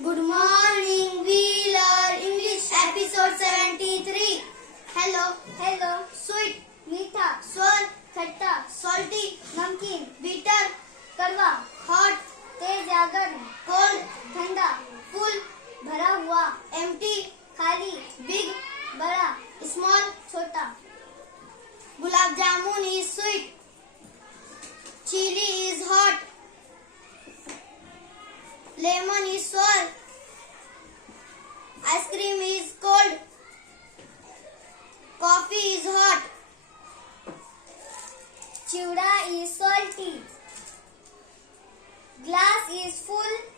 Good morning. We learn English episode 73. Hello, hello. Sweet, मीठा, स्वर, खट्टा, salty, नमकीन, bitter, कड़वा, hot, तेज या गर्म, cold, ठंडा, full, भरा हुआ, empty, खाली, big, बड़ा, small, छोटा. Gulab jamun is sweet. Chili is hot. Lemon is sour. Ice cream is cold. Coffee is hot. Chivda is salty. Glass is full.